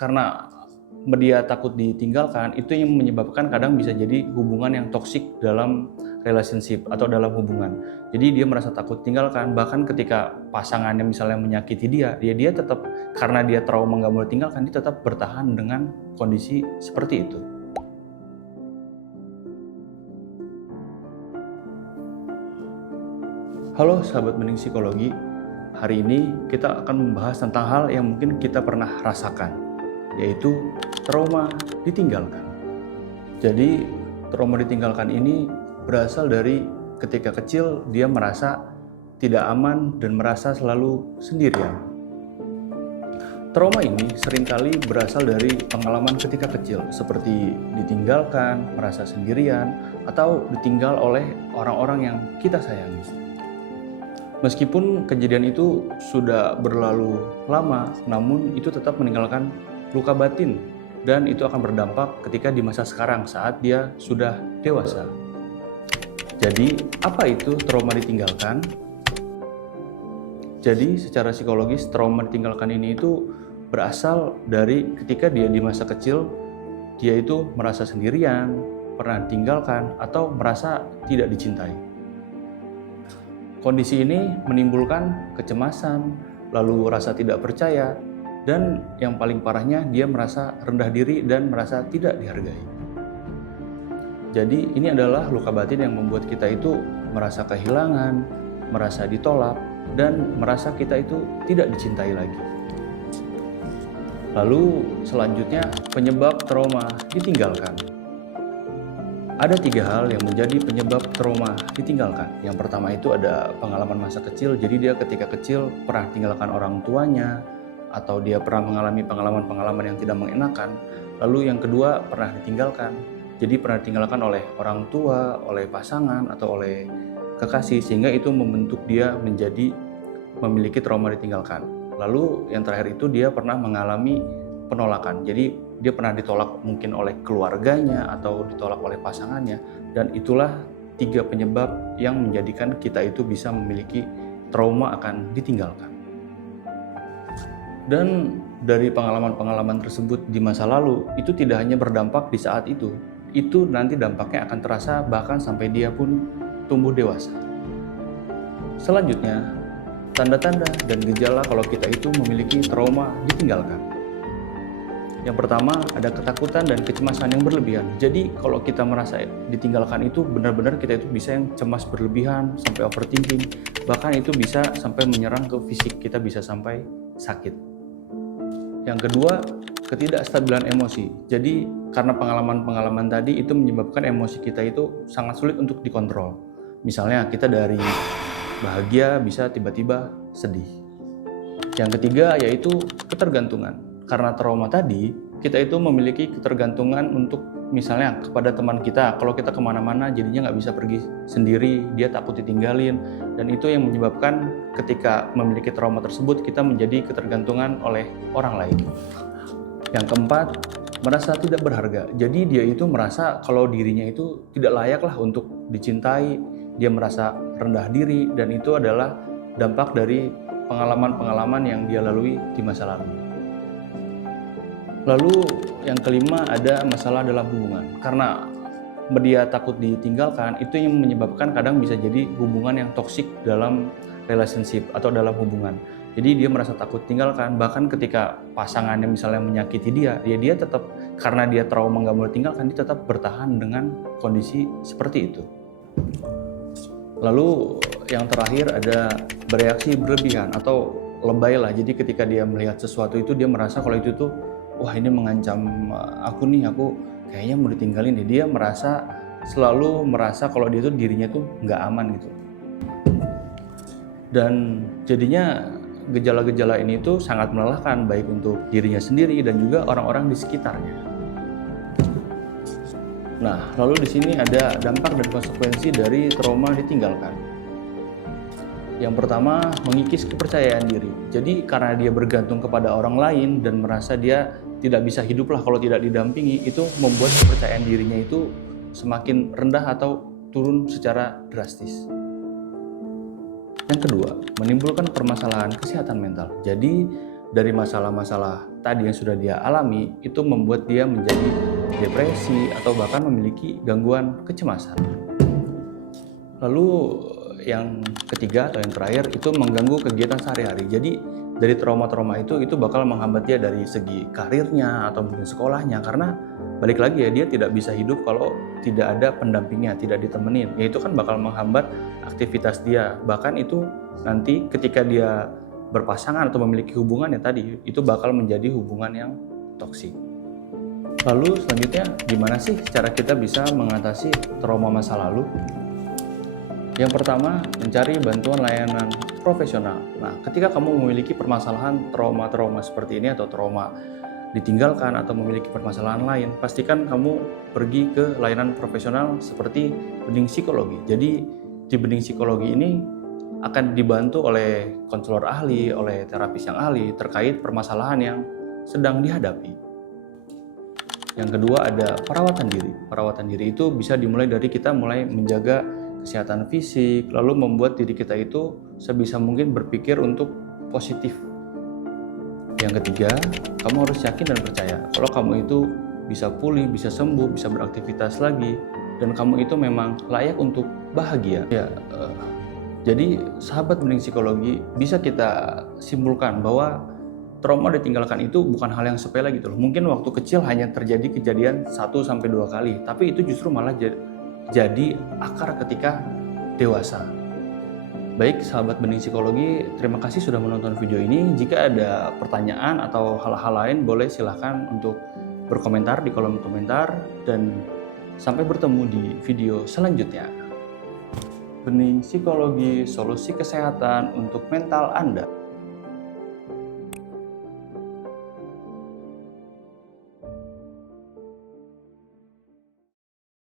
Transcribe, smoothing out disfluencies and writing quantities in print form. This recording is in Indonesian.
karena dia takut ditinggalkan, itu yang menyebabkan kadang bisa jadi hubungan yang toksik dalam relationship atau dalam hubungan. Jadi dia merasa takut tinggalkan, bahkan ketika pasangannya misalnya menyakiti dia tetap, karena dia trauma nggak mau ditinggalkan, dia tetap bertahan dengan kondisi seperti itu. Halo sahabat Bening Psikologi, hari ini kita akan membahas tentang hal yang mungkin kita pernah rasakan, yaitu trauma ditinggalkan. Jadi trauma ditinggalkan ini berasal dari ketika kecil dia merasa tidak aman dan merasa selalu sendirian. Trauma ini seringkali berasal dari pengalaman ketika kecil, seperti ditinggalkan, merasa sendirian, atau ditinggal oleh orang-orang yang kita sayangi. Meskipun kejadian itu sudah berlalu lama, namun itu tetap meninggalkan luka batin dan itu akan berdampak ketika di masa sekarang saat dia sudah dewasa. Jadi, apa itu trauma ditinggalkan? Jadi, secara psikologis trauma ditinggalkan ini itu berasal dari ketika dia di masa kecil, dia itu merasa sendirian, pernah ditinggalkan, atau merasa tidak dicintai. Kondisi ini menimbulkan kecemasan, lalu rasa tidak percaya, dan yang paling parahnya dia merasa rendah diri dan merasa tidak dihargai. Jadi ini adalah luka batin yang membuat kita itu merasa kehilangan, merasa ditolak, dan merasa kita itu tidak dicintai lagi. Lalu selanjutnya penyebab trauma ditinggalkan. Ada 3 hal yang menjadi penyebab trauma ditinggalkan. Yang pertama itu ada pengalaman masa kecil, jadi dia ketika kecil pernah tinggalkan orang tuanya, atau dia pernah mengalami pengalaman-pengalaman yang tidak mengenakan. Lalu yang kedua pernah ditinggalkan, jadi pernah ditinggalkan oleh orang tua, oleh pasangan, atau oleh kekasih, sehingga itu membentuk dia menjadi memiliki trauma ditinggalkan. Lalu yang terakhir itu dia pernah mengalami penolakan, jadi dia pernah ditolak mungkin oleh keluarganya atau ditolak oleh pasangannya, dan itulah 3 penyebab yang menjadikan kita itu bisa memiliki trauma akan ditinggalkan. Dan dari pengalaman-pengalaman tersebut di masa lalu itu tidak hanya berdampak di saat itu nanti dampaknya akan terasa bahkan sampai dia pun tumbuh dewasa. Selanjutnya, tanda-tanda dan gejala kalau kita itu memiliki trauma ditinggalkan. Yang pertama, ada ketakutan dan kecemasan yang berlebihan. Jadi kalau kita merasa ditinggalkan itu benar-benar kita itu bisa yang cemas berlebihan, sampai overthinking, bahkan itu bisa sampai menyerang ke fisik, kita bisa sampai sakit. Yang kedua, ketidakstabilan emosi. Jadi karena pengalaman-pengalaman tadi itu menyebabkan emosi kita itu sangat sulit untuk dikontrol. Misalnya kita dari bahagia bisa tiba-tiba sedih. Yang ketiga yaitu ketergantungan. Karena trauma tadi, kita itu memiliki ketergantungan untuk misalnya kepada teman kita. Kalau kita kemana-mana jadinya nggak bisa pergi sendiri, dia takut ditinggalin. Dan itu yang menyebabkan ketika memiliki trauma tersebut, kita menjadi ketergantungan oleh orang lain. Yang keempat, merasa tidak berharga. Jadi dia itu merasa kalau dirinya itu tidak layak lah untuk dicintai. Dia merasa rendah diri dan itu adalah dampak dari pengalaman-pengalaman yang dia lalui di masa lalu. Lalu yang kelima ada masalah dalam hubungan. Karena dia takut ditinggalkan, itu yang menyebabkan kadang bisa jadi hubungan yang toksik dalam relationship atau dalam hubungan. Jadi dia merasa takut tinggalkan, bahkan ketika pasangannya misalnya menyakiti dia tetap, karena dia trauma nggak mau ditinggalkan, dia tetap bertahan dengan kondisi seperti itu. Lalu yang terakhir ada bereaksi berlebihan atau lebay lah. Jadi ketika dia melihat sesuatu itu dia merasa kalau itu tuh wah ini mengancam aku nih, aku kayaknya mau ditinggalin deh. Dia selalu merasa kalau dia tuh dirinya tuh nggak aman gitu. Dan jadinya gejala-gejala ini tuh sangat melelahkan baik untuk dirinya sendiri dan juga orang-orang di sekitarnya. Nah, lalu di sini ada dampak dan konsekuensi dari trauma ditinggalkan. Yang pertama, mengikis kepercayaan diri. Jadi karena dia bergantung kepada orang lain dan merasa dia tidak bisa hidup lah kalau tidak didampingi, itu membuat kepercayaan dirinya itu semakin rendah atau turun secara drastis. Yang kedua, menimbulkan permasalahan kesehatan mental. Jadi dari masalah-masalah tadi yang sudah dia alami itu membuat dia menjadi depresi atau bahkan memiliki gangguan kecemasan. Lalu yang ketiga atau yang terakhir itu mengganggu kegiatan sehari-hari. Jadi dari trauma-trauma itu bakal menghambat dia dari segi karirnya atau mungkin sekolahnya, karena balik lagi ya, dia tidak bisa hidup kalau tidak ada pendampingnya, tidak ditemenin. Ya itu kan bakal menghambat aktivitas dia. Bahkan itu nanti ketika dia berpasangan atau memiliki hubungan ya tadi, itu bakal menjadi hubungan yang toksik. Lalu selanjutnya, gimana sih cara kita bisa mengatasi trauma masa lalu? Yang pertama, mencari bantuan layanan profesional. Nah, ketika kamu memiliki permasalahan trauma-trauma seperti ini atau trauma ditinggalkan atau memiliki permasalahan lain, pastikan kamu pergi ke layanan profesional seperti bening psikologi. Jadi, di bening psikologi ini akan dibantu oleh konselor ahli, oleh terapis yang ahli terkait permasalahan yang sedang dihadapi. Yang kedua ada perawatan diri. Perawatan diri itu bisa dimulai dari kita mulai menjaga kesehatan fisik, lalu membuat diri kita itu sebisa mungkin berpikir untuk positif. Yang ketiga, kamu harus yakin dan percaya kalau kamu itu bisa pulih, bisa sembuh, bisa beraktivitas lagi, dan kamu itu memang layak untuk bahagia. Jadi sahabat bening psikologi, bisa kita simpulkan bahwa trauma ditinggalkan itu bukan hal yang sepele gitu loh. Mungkin waktu kecil hanya terjadi kejadian 1-2 kali, tapi itu justru malah jadi akar ketika dewasa. Baik sahabat bening psikologi, terima kasih sudah menonton video ini. Jika ada pertanyaan atau hal-hal lain, boleh silahkan untuk berkomentar di kolom komentar. Dan sampai bertemu di video selanjutnya. Bening psikologi, solusi kesehatan untuk mental Anda.